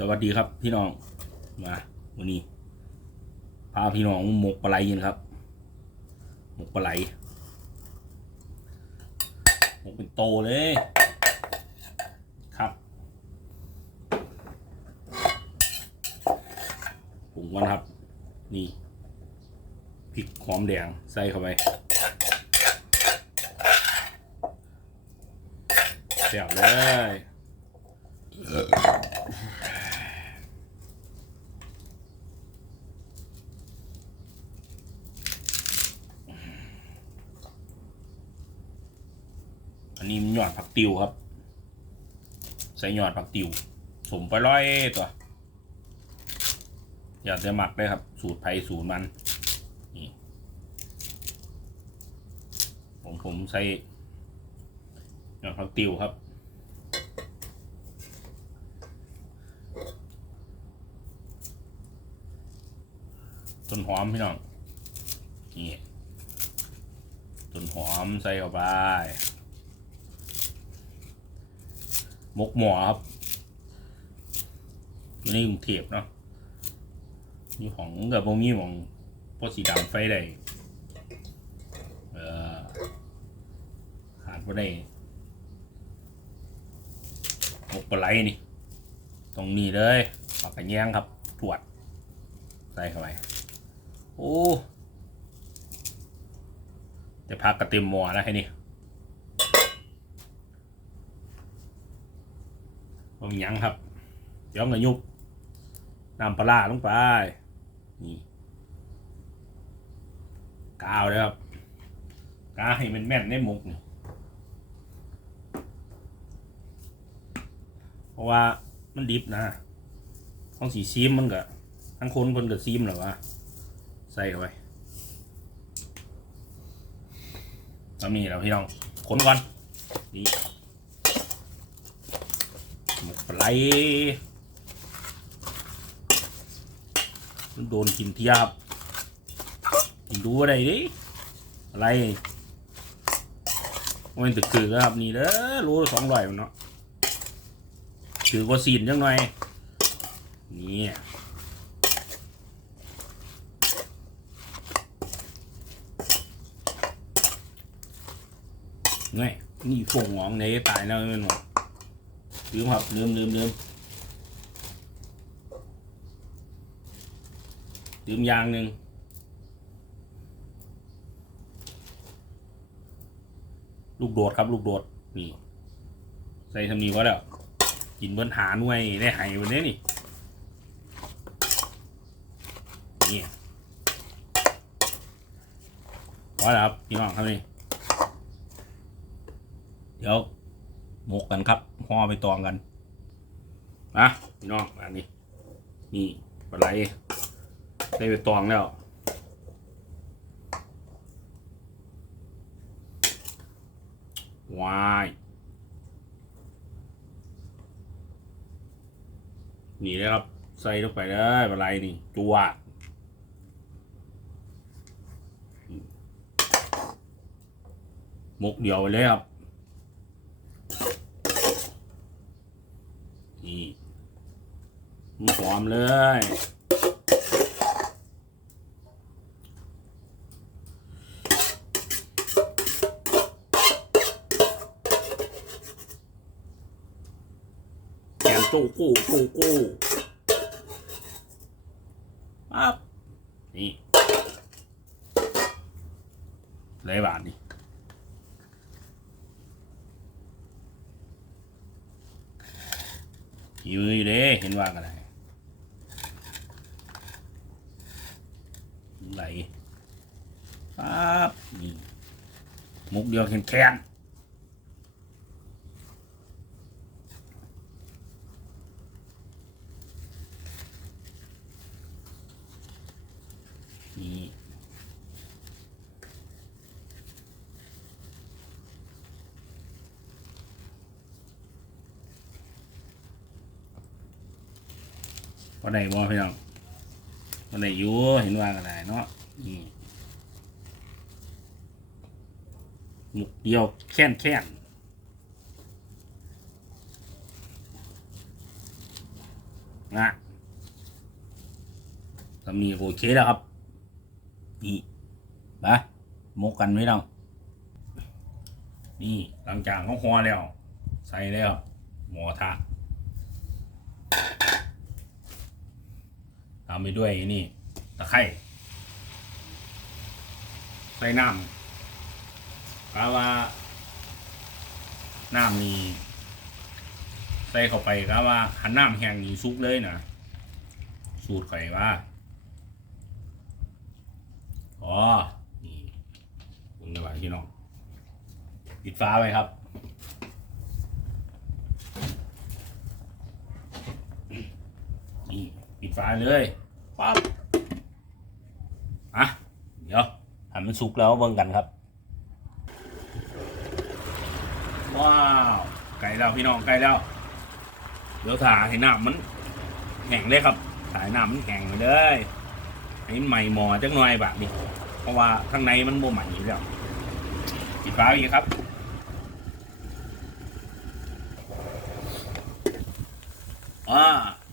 สวัสดีครับพี่น้องมาวันนี้พาพี่น้องหมกปลาไหลกันครับ หมกปลาไหลหมกเป็นโตเลยครับปรุงก่อนครับ นี่พริกหอมแดงใส่เข้าไปแซ่บเลย นนี้มันหยอดผักติวครับ ใส่หยอดผักติวสมไปร้อยตัวอยากจะหมักได้ครับ สูตรไผ่สูตรมันนี่ผมผมใส่หยอดผักติวครับต้นหอมพี่น้องนี่ต้นหอมใส่เข้าไป มกหมอครับอยู่ในกรุงเทพเนาะมีของกับบ่มีของพอสีดำไฟได้เออขาดบ่ได้มกปลาไหลนี่ ตรงนี้เลยปากกระแยงครับตรวจใส่เข้าไปโอ้จะพักกระเต็มหมอแล้วให้ นี่ผมยังครับ เดี๋ยวเงยยุบน้ำปลาลงไป นี่กาวเลยครับกาให้มันแม่นในหมุกนี่เพราะว่ามันดิบนะของสีซีมมันก็ทั้งคนคนก็ซีมหรอวะใส่เข้าไปตอนนี้เราพี่น้องคนก่อนนี่ ไหลโดนกินเทียบกินดูอะไรดิอะไรมันตึกคือครับนี่เด้อรู้สองร้อยมันเนาะถือว่าซีนจังหน่อยนี่ไงนี่ฟงหองไหนตายแล้วมันหมด ลืมครับลืมลืมลืมลืมอยางหนึ่งลูกโดดครับ ลูกโดดนี่ใส่ทำนีวะแล้วกินเบิ้นหาหน่วยได้ไห้วันนี้นี่นี่พอแล้วครับพี่น้องครับนี่เดี๋ยว หมกกันครับห่อไปตองกันนะพี่น้องอันนี้ นี่ปลาไหลได้ไปตองแล้ววายนี่นะครับ ใส่ลงไปเลยปลาไหลนี่จัวดมกเดียวไปเลยครับ นี่มันหอมเลย แกนโจโก้โจโก้ปั๊บนี่เลยบาทนี่ อยู่อยู่เด้เห็นว่ากันไรไหลปั๊บนี่มุกเดียวแข็งแข็งนี่ พอได้บ่พี่น้องพอได้อยู่เห็นว่ากันไรเนาะนี่มุกเดียวแค้นแค้นนะสำนีโอเคแล้วครับ นี่มาหมกกันไว้แล้วนี่หลังจากเขาหัวแล้ว ใส่แล้ว หมอทะามไปด้วยนี่ตะไคร้ใส่น้ำกาว่า น้ำนี่ใส่เข้าไปกาว่าหันน้ำแห้งนี่ซุกเลยนะสูตรไข่ว่าอ๋อนี่คุณจะไหวพี่น้องปิดฟ้าไว้ครับนี่ปิดฟ้าเลย ปั๊บอะเดี๋ยวหันมันสุกแล้วเบิ่งกันครับ ว้าวไก่แล้วพี่น้องไก่แล้ว เดี๋ยวถ่าให้น้ำมันแห้งเลยครับถ่ายน้ำมันแห้งไปเลยให้มันใหม่หมอจักหน่อยแบบนี้เพราะว่าข้างในมันบ่ใหม่อยู่แล้วปิดฟ้าอีกครับอ่า